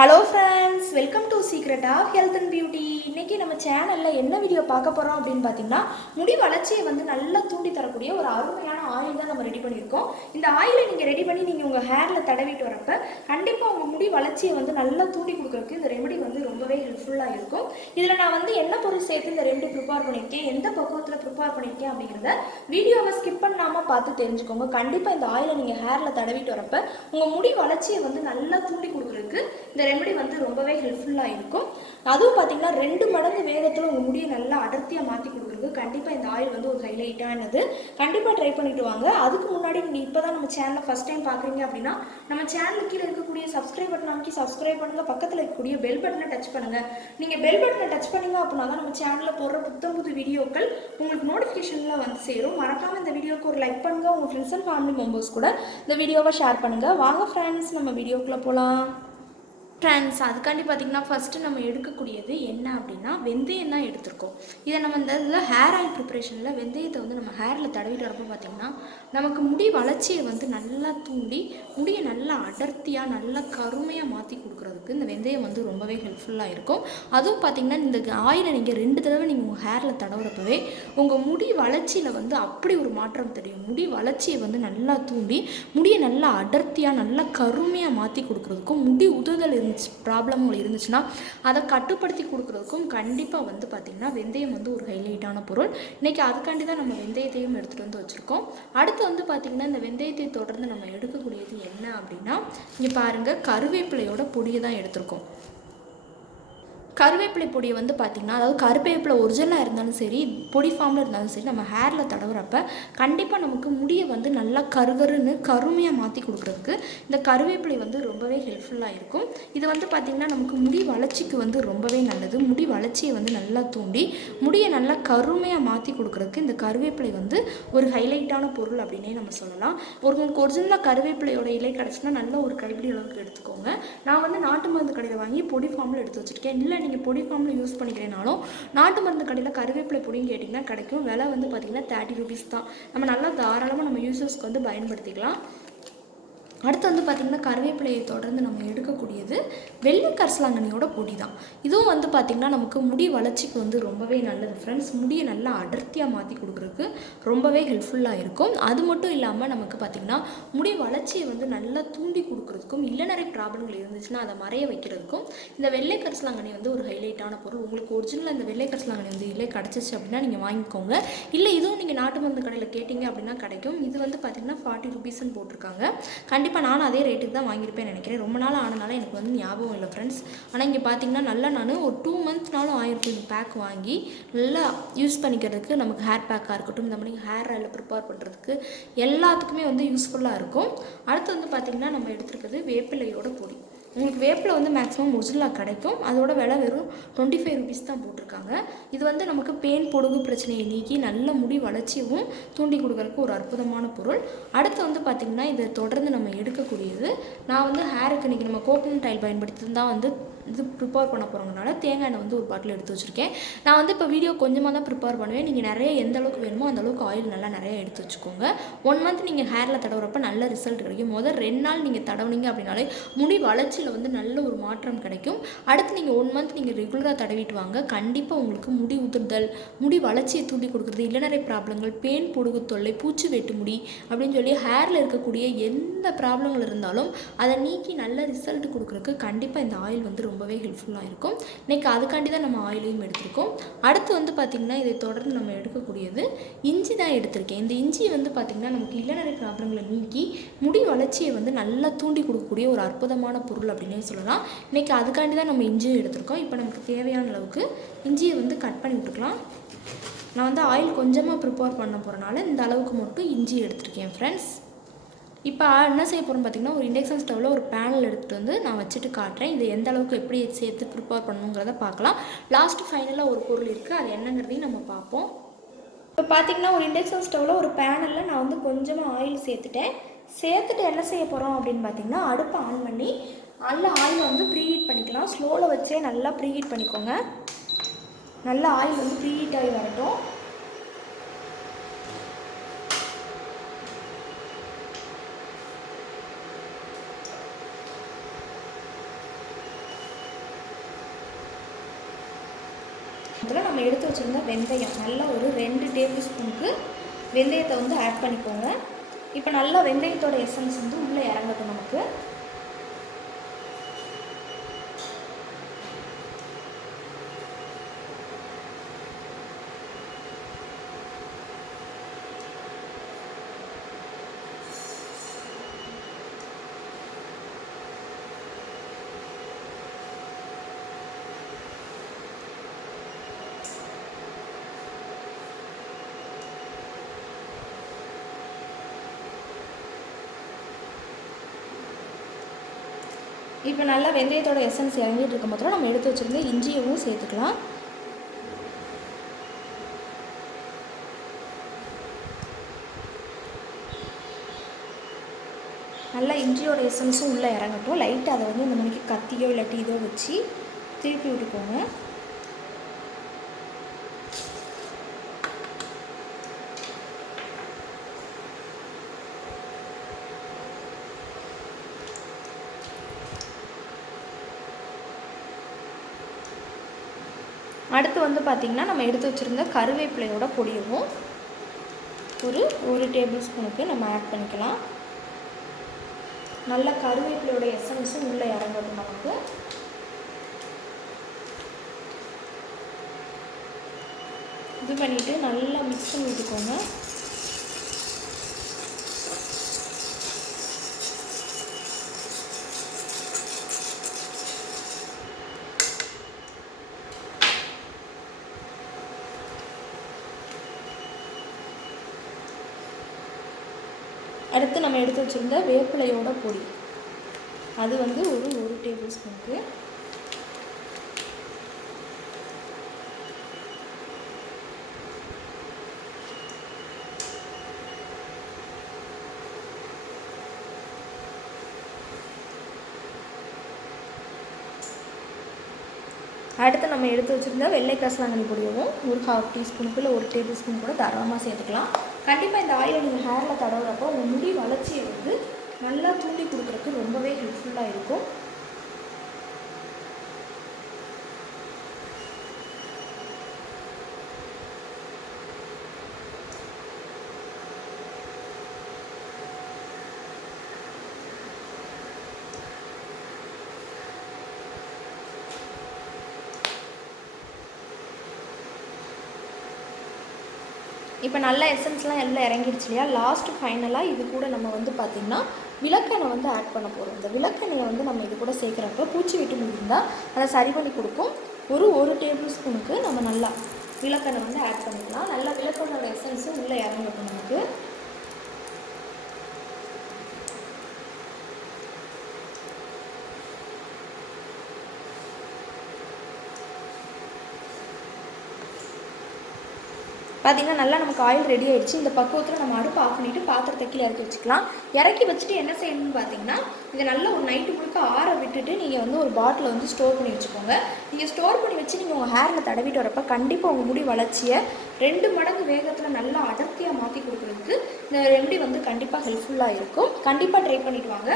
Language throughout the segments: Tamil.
Hello friends, welcome to secret of health and beauty. இன்றைக்கி நம்ம சேனலில் என்ன வீடியோ பார்க்க போகிறோம் அப்படின்னு பார்த்தீங்கன்னா, முடி வளர்ச்சியை வந்து நல்லா தூண்டி தரக்கூடிய ஒரு அருமையான ஆயில் தான் நம்ம ரெடி பண்ணியிருக்கோம். இந்த ஆயிலை நீங்கள் ரெடி பண்ணி நீங்கள் உங்கள் ஹேரில் தடவிட்டு வரப்போ கண்டிப்பாக உங்கள் முடி வளர்ச்சியை வந்து நல்லா தூண்டி கொடுக்குறதுக்கு இந்த ரெமெடி வந்து ரொம்பவே ஹெல்ப்ஃபுல்லாக இருக்கும். இதில் நான் வந்து என்ன பொருள் சேர்த்து இந்த ரெண்டு ப்ரிப்பேர் பண்ணியிருக்கேன், எந்த பக்குவத்தில் ப்ரிப்பேர் பண்ணியிருக்கேன் அப்படிங்கிறத வீடியோவை ஸ்கிப் பண்ணாமல் பார்த்து தெரிஞ்சுக்கோங்க. கண்டிப்பாக இந்த ஆயிலை நீங்கள் ஹேரில் தடவிட்டு வரப்போ உங்கள் முடி வளர்ச்சியை வந்து நல்லா தூண்டி கொடுக்குறதுக்கு இந்த ரெமெடி வந்து ரொம்பவே ஹெல்ப்ஃபுல்லாக இருக்கும். அதுவும் பார்த்தீங்கன்னா 2 மடங்கு வேகத்தில் உங்கள் முடியை நல்லா அடர்த்தியாக மாற்றி கொடுக்குறது கண்டிப்பாக இந்த ஆயில் வந்து ஒரு ஹைலைட்டானது. கண்டிப்பாக ட்ரை பண்ணிட்டு வாங்க. அதுக்கு முன்னாடி நீங்கள் இப்போ தான் நம்ம சேனலை ஃபஸ்ட் டைம் பார்க்குறீங்க அப்படின்னா நம்ம சேனலுக்கு கீழே இருக்கக்கூடிய சப்ஸ்கிரைப் பட்டன் அமைக்கி சப்ஸ்கிரைப் பண்ணுங்கள். பக்கத்தில் இருக்கக்கூடிய பெல் பட்டனை டச் பண்ணுங்கள். நீங்கள் பெல் பட்டனை டச் பண்ணிங்க அப்படின்னா தான் நம்ம சேனலில் போடுற புது வீடியோக்கள் உங்களுக்கு நோட்டிஃபிகேஷனில் வந்து சேரும். மறக்காமல் இந்த வீடியோவுக்கு ஒரு லைக் பண்ணுங்கள். உங்கள் ஃப்ரெண்ட்ஸ் அண்ட் ஃபேமிலி மெம்பர்ஸ் கூட இந்த வீடியோவை ஷேர் பண்ணுங்கள். வாங்க ஃப்ரெண்ட்ஸ், நம்ம வீடியோக்குள்ளே போகலாம். ஃப்ரெண்ட்ஸ், அதுக்காண்டி பார்த்திங்கன்னா ஃபஸ்ட்டு நம்ம எடுக்கக்கூடியது என்ன அப்படின்னா வெந்தயம் தான் எடுத்திருக்கோம். இதை நம்ம இந்த இதில் ஹேர் ஆயில் ப்ரிப்பரேஷனில் வெந்தயத்தை வந்து நம்ம ஹேரில் தடவிட்டு வரப்போ பார்த்திங்கன்னா நமக்கு முடி வளர்ச்சியை வந்து நல்லா தூண்டி முடியை நல்லா அடர்த்தியாக நல்லா கருமையாக மாற்றி கொடுக்குறதுக்கு இந்த வெந்தயம் வந்து ரொம்பவே ஹெல்ப்ஃபுல்லாக இருக்கும். அதுவும் பார்த்திங்கன்னா இந்த ஆயிலை நீங்கள் 2 தடவை நீங்கள் உங்கள் ஹேரில் தடவுறப்பவே உங்கள் முடி வளர்ச்சியில் வந்து அப்படி ஒரு மாற்றம் தெரியும். முடி வளர்ச்சியை வந்து நல்லா தூண்டி முடியை நல்லா அடர்த்தியாக நல்லா கருமையாக மாற்றி கொடுக்குறதுக்கும் முடி உதுதல் ப்ராப்ளம்கள் இருந்துச்சுன்னா அதை கட்டுப்படுத்தி கொடுக்குறதுக்கும் கண்டிப்பாக வந்து பார்த்திங்கன்னா வெந்தயம் வந்து ஒரு ஹைலைட்டான பொருள். இன்றைக்கி அதுக்காண்டி தான் நம்ம வெந்தயத்தையும் எடுத்துகிட்டு வந்து வச்சுருக்கோம். அடுத்து வந்து பார்த்திங்கன்னா இந்த வெந்தயத்தை தொடர்ந்து நம்ம எடுக்கக்கூடியது என்ன அப்படின்னா, இங்கே பாருங்கள், கருவேப்பிலையோட பொடியை தான் எடுத்திருக்கோம். கருவேப்பிலை பொடியை வந்து பார்த்திங்கன்னா, அதாவது கருவேப்பிலை ஒரிஜினலாக இருந்தாலும் சரி பொடி ஃபார்மில் இருந்தாலும் சரி நம்ம ஹேரில் தடவுறப்ப கண்டிப்பாக நமக்கு முடியை வந்து நல்லா கருகருன்னு கருமையாக மாற்றி கொடுக்குறதுக்கு இந்த கருவேப்பிலை வந்து ரொம்பவே ஹெல்ப்ஃபுல்லாக இருக்கும். இது வந்து பார்த்திங்கன்னா நமக்கு முடி வளர்ச்சிக்கு வந்து ரொம்பவே நல்லது. முடி வளர்ச்சியை வந்து நல்லா தூண்டி முடியை நல்லா கருமையாக மாற்றி கொடுக்குறதுக்கு இந்த கருவேப்பிலை வந்து ஒரு ஹைலைட்டான பொருள் அப்படின்னே நம்ம சொல்லலாம். உங்களுக்கு ஒரிஜினலாக கருவேப்பிலையோட இலை கிடச்சுன்னா நல்ல ஒரு கைப்பிடி அளவுக்கு எடுத்துக்கோங்க. நான் வந்து நாட்டு மருந்து கடையில் வாங்கி பொடி ஃபார்மில் எடுத்து வச்சுருக்கேன். இல்லை நீங்கள் பொடி ஃபார்மில் யூஸ் பண்ணிக்கிறேனாலும் நாட்டு மருந்து கடையில் கருவேப்பிலை பொடின்னு கேட்டிங்கன்னா கிடைக்கும். விலை வந்து பார்த்திங்கன்னா 30 ரூபீஸ் தான். நம்ம நல்லா தாராளமாக நம்ம யூசர்ஸ்க்கு வந்து பயன்படுத்திக்கலாம். அடுத்து வந்து பார்த்திங்கன்னா கருவேப்பிலையை தொடர்ந்து நம்ம எடுக்கக்கூடியது வெள்ளை கரிசலாங்கண்ணியோட பொடி தான். இதுவும் வந்து பார்த்திங்கன்னா நமக்கு முடி வளர்ச்சிக்கு வந்து ரொம்பவே நல்லது ஃப்ரெண்ட்ஸ். முடியை நல்லா அடர்த்தியாக மாற்றி கொடுக்குறதுக்கு ரொம்பவே ஹெல்ப்ஃபுல்லாக இருக்கும். அது மட்டும் இல்லாமல் நமக்கு பார்த்திங்கன்னா முடி வளர்ச்சியை வந்து நல்லா தூண்டி கொடுக்குறதுக்கும் இல்லைநறை ப்ராப்ளங்கள் இருந்துச்சுன்னா அதை மறைய வைக்கிறதுக்கும் இந்த வெள்ளை கரிசலாங்கண்ணி வந்து ஒரு ஹைலைட்டான பொருள். உங்களுக்கு ஒரிஜினலாக இந்த வெள்ளை கரிசலாங்கண்ணி வந்து இல்லை கிடச்சிச்சு அப்படின்னா நீங்கள் வாங்கிக்கோங்க. இல்லை இதுவும் நீங்கள் நாட்டு மருந்து கடையில் கேட்டிங்க அப்படின்னா கிடைக்கும். இது வந்து பார்த்திங்கன்னா 40 ரூபீஸ்ன்னு போட்டிருக்காங்க. கண்டிப்பாக நானும் அதே ரேட்டுக்கு தான் வாங்கியிருப்பேன்னு நினைக்கிறேன். ரொம்ப நாள் ஆனனால எனக்கு வந்து ஞாபகம் இல்லை ஃப்ரெண்ட்ஸ். ஆனால் இங்கே பார்த்தீங்கன்னா நல்லா நான் ஒரு 2 மந்த்னாலும் ஆயிருக்கும் பேக் வாங்கி நல்லா யூஸ் பண்ணிக்கிறதுக்கு. நமக்கு ஹேர் பேக்காக இருக்கட்டும், இந்த மாதிரி ஹேர் ஆயில் ப்ரிப்பேர் பண்ணுறதுக்கு எல்லாத்துக்குமே வந்து யூஸ்ஃபுல்லாக இருக்கும். அடுத்து வந்து பார்த்திங்கன்னா நம்ம எடுத்துருக்கிறது வேப்பிலையோட பொடி. உங்களுக்கு வேப்பிலை வந்து மேக்ஸிமம் ஒரிஜினலாக கிடைக்கும். அதோட விலை வெறும் 25 ரூபீஸ் தான் போட்டிருக்காங்க. இது வந்து நமக்கு பேன் பொடுகு பிரச்சனையை நீக்கி நல்ல முடி வளர்ச்சியும் தூண்டி கொடுக்குறதுக்கு ஒரு அற்புதமான பொருள். அடுத்து வந்து பார்த்திங்கன்னா இதை தொடர்ந்து நம்ம எடுக்கக்கூடியது, நான் வந்து ஹேருக்கு இன்றைக்கி நம்ம கோகனட் ஆயில் பயன்படுத்தி தான் வந்து இது ப்ரிப்பேர் பண்ண போகிறவங்கனால தேங்காய் எண்ணெய் வந்து ஒரு பாட்டில் எடுத்து வச்சுருக்கேன். நான் வந்து இப்போ வீடியோ கொஞ்சமாக தான் ப்ரிப்பேர் பண்ணுவேன். நீங்கள் நிறைய எந்த அளவுக்கு வேணுமோ அந்தளவுக்கு ஆயில் நல்லா நிறைய எடுத்து வச்சுக்கோங்க. 1 மந்த் நீங்கள் ஹேரில் தடவுறப்ப நல்ல ரிசல்ட் கிடைக்கும். முதல் 2 நாள் நீங்கள் தடவுனீங்க அப்படின்னாலே முடி வளர்ச்சியில் வந்து நல்ல ஒரு மாற்றம் கிடைக்கும். அடுத்து நீங்கள் 1 மந்த் நீங்கள் ரெகுலராக தடவிட்டு வாங்க. கண்டிப்பாக உங்களுக்கு முடி உதிர்தல், முடி வளர்ச்சியை தூண்டி கொடுக்குறது, இல்லைநறை ப்ராப்ளங்கள், பேன் பொடுகு தொல்லை, பூச்சி வெட்டு முடி அப்படின்னு சொல்லி ஹேரில் இருக்கக்கூடிய எந்த ப்ராப்ளங்கள் இருந்தாலும் அதை நீக்கி நல்ல ரிசல்ட் கொடுக்குறதுக்கு கண்டிப்பாக இந்த ஆயில் வந்து ரொம்பவே ஹெல்ப்ஃபுல்லாக இருக்கும். இன்றைக்கி அதுக்காண்டி தான் நம்ம ஆயிலையும் எடுத்திருக்கோம். அடுத்து வந்து பார்த்திங்கன்னா இதை தொடர்ந்து நம்ம எடுக்கக்கூடியது இஞ்சி தான் எடுத்திருக்கேன். இந்த இஞ்சி வந்து பார்த்திங்கன்னா நமக்கு இல்லைநறை ப்ராப்ளங்களை நீக்கி முடி வளர்ச்சியை வந்து நல்லா தூண்டி கொடுக்கக்கூடிய ஒரு அற்புதமான பொருள் அப்படின்னே சொல்லலாம். இன்றைக்கி அதுக்காண்டி தான் நம்ம இஞ்சியும் எடுத்திருக்கோம். இப்போ நமக்கு தேவையான அளவுக்கு இஞ்சியை வந்து கட் பண்ணி விட்டுக்கலாம். நான் வந்து ஆயில் கொஞ்சமாக ப்ரிப்பேர் பண்ண போகிறனால இந்த அளவுக்கு மட்டும் இஞ்சி எடுத்திருக்கேன் ஃப்ரெண்ட்ஸ். இப்போ என்ன செய்ய போகிறோம் பார்த்திங்கன்னா, ஒரு இண்டக்ஷன் ஸ்டவ்வில் ஒரு பேனல் எடுத்துகிட்டு வந்து நான் வச்சுட்டு காட்டுறேன். இது எந்த அளவுக்கு எப்படி சேர்த்து ப்ரிப்பேர் பண்ணணுங்கிறத பார்க்கலாம். லாஸ்ட்டு ஃபைனலாக ஒரு பொருள் இருக்குது, அது என்னங்கிறதையும் நம்ம பார்ப்போம். இப்போ பார்த்திங்கன்னா ஒரு இண்டக்ஷன் ஸ்டவ்வில் ஒரு பேனலில் நான் வந்து கொஞ்சமாக ஆயில் சேர்த்துட்டு என்ன செய்ய போகிறோம் அப்படின்னு பார்த்திங்கன்னா, அடுப்பை ஆன் பண்ணி நல்லா ஆயில் வந்து ப்ரீஹீட் பண்ணிக்கலாம். ஸ்லோவில் வச்சே நல்லா ப்ரீஹீட் பண்ணிக்கோங்க. நல்லா ஆயில் வந்து ப்ரீஹீட் ஆகி வரட்டும். போதில் நம்ம எடுத்து வச்சுருந்த வெந்தயம் நல்லா ஒரு 2 டேபிள் ஸ்பூனுக்கு வெந்தயத்தை வந்து ஆட் பண்ணிக்கோங்க. இப்போ நல்லா வெந்தயத்தோட எசன்ஸ் வந்து உள்ளே இறங்கட்டும் நமக்கு. இப்போ நல்லா வெந்தயத்தோட எசன்ஸ் இறங்கிட்டு இருக்கும் போது நம்ம எடுத்து வச்சுருந்த இஞ்சியவும் சேர்த்துக்கலாம். நல்லா இஞ்சியோட எசன்ஸும் உள்ளே இறங்கட்டும். லைட்டாக அதை வந்து இந்த மணிக்கு கத்தியோ இல்லாட்டி இதோ வச்சு திருப்பி விட்டுக்கோங்க. அடுத்து வந்து பார்த்திங்கன்னா நம்ம எடுத்து வச்சுருந்த கருவேப்பிலையோட பொடியவும் ஒரு டேபிள் ஸ்பூனுக்கு நம்ம ஆட் பண்ணிக்கலாம். நல்லா கருவேப்பிலையோட எசன்ஸும் உள்ளே இறங்கட்டும் நமக்கு. இது பண்ணிவிட்டு நல்லா மிக்ஸ் பண்ணி விட்டுக்கோங்க. அடுத்து நம்ம எடுத்து வச்சுருந்த வேப்பிலையோட பொடி அது வந்து ஒரு டேபிள் ஸ்பூனுக்கு. அடுத்து நம்ம எடுத்து வச்சுருந்த வெள்ளை கரிசலாங்கண்ணி பொடியவும் ஒரு 1/2 டீஸ்பூனுக்கு இல்லை 1 டேபிள் ஸ்பூன் கூட தாராளமாக சேர்த்துக்கலாம். கண்டிப்பாக இந்த ஆயிலை நீங்கள் ஹேரில் தடவுறப்போ உங்கள் முடி வளர்ச்சியை வந்து நல்லா தூண்டி கொடுக்குறதுக்கு ரொம்பவே ஹெல்ப்ஃபுல்லாக இருக்கும். இப்போ நல்ல எசன்ஸ்லாம் எல்லாம் இறங்கிடுச்சு இல்லையா. லாஸ்ட்டு ஃபைனலாக இது கூட நம்ம வந்து பார்த்திங்கன்னா விளக்கெண்ணெய் வந்து ஆட் பண்ண போகிறோம். இந்த விளக்கெண்ணெயை வந்து நம்ம இது கூட சேர்க்குறப்ப பூச்சி வெட்டு முடிந்தால் அதை சரி பண்ணி கொடுக்கும். ஒரு டேபிள் ஸ்பூனுக்கு நம்ம நல்லா விளக்கெண்ணெய் வந்து ஆட் பண்ணிக்கலாம். நல்லா விளக்கெண்ணோட எசன்ஸும் உள்ளே இறங்கட்டும் நமக்கு. பார்த்திங்கன்னா நல்லா நமக்கு ஆயில் ரெடி ஆகிடுச்சு. இந்த பக்குவத்தில் நம்ம அடுப்பு ஆஃப் பண்ணிவிட்டு பாத்திரத்தை கீழே இறக்கி வச்சுக்கலாம். இறக்கி வச்சுட்டு என்ன செய்யணும்னு பார்த்திங்கன்னா இதை நல்லா ஒரு நைட்டு முழுக்க ஆற விட்டுட்டு நீங்கள் வந்து ஒரு பாட்டில் வந்து ஸ்டோர் பண்ணி வச்சுக்கோங்க. நீங்கள் ஸ்டோர் பண்ணி வச்சு நீங்கள் உங்கள் ஹேரில் தடவிட்டு வரப்போ கண்டிப்பாக உங்கள் முடி வளர்ச்சியை 2 மடங்கு வேகத்தில் நல்லா அடர்த்தியாக மாற்றி கொடுக்குறதுக்கு இந்த ரெமெடி வந்து கண்டிப்பாக ஹெல்ப்ஃபுல்லாக இருக்கும். கண்டிப்பாக ட்ரை பண்ணிவிட்டு வாங்க.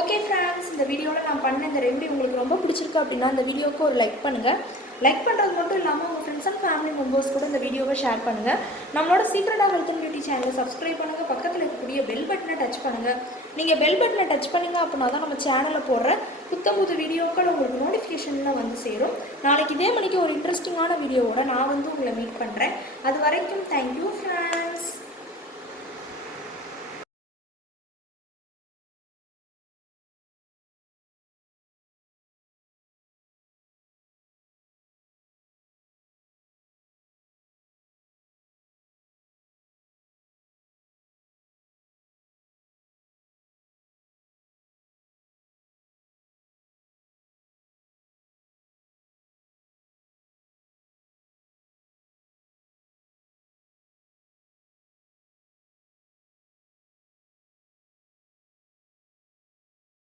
ஓகே ஃப்ரெண்ட்ஸ், இந்த வீடியோவில் நான் பண்ண இந்த ரெமெடி உங்களுக்கு ரொம்ப பிடிச்சிருக்கு அப்படின்னா இந்த வீடியோவுக்கு ஒரு லைக் பண்ணுங்கள். லைக் பண்ணுறது மட்டும் இல்லாமல் உங்கள் ஃப்ரெண்ட்ஸ் அண்ட் ஃபேமிலி மெம்பர்ஸ் கூட இந்த வீடியோவை ஷேர் பண்ணுங்கள். நம்மளோட secret of health and beauty சேனலை சப்ஸ்கிரைப் பண்ணுங்கள். பக்கத்தில் இருக்கக்கூடிய பெல் பட்டனை டச் பண்ணுங்கள். நீங்கள் பெல் பட்டனை டச் பண்ணிங்க அப்படின்னா தான் நம்ம சேனலில் போடுற புத்தம்புது வீடியோக்கள் உங்களுக்கு நோட்டிஃபிகேஷனில் வந்து சேரும். நாளைக்கு இதே மணிக்கு ஒரு இன்ட்ரெஸ்டிங்கான வீடியோவோட நான் வந்து உங்களை மீட் பண்ணுறேன். அது வரைக்கும் தேங்க்யூ ஃப்ரெண்ட்ஸ்.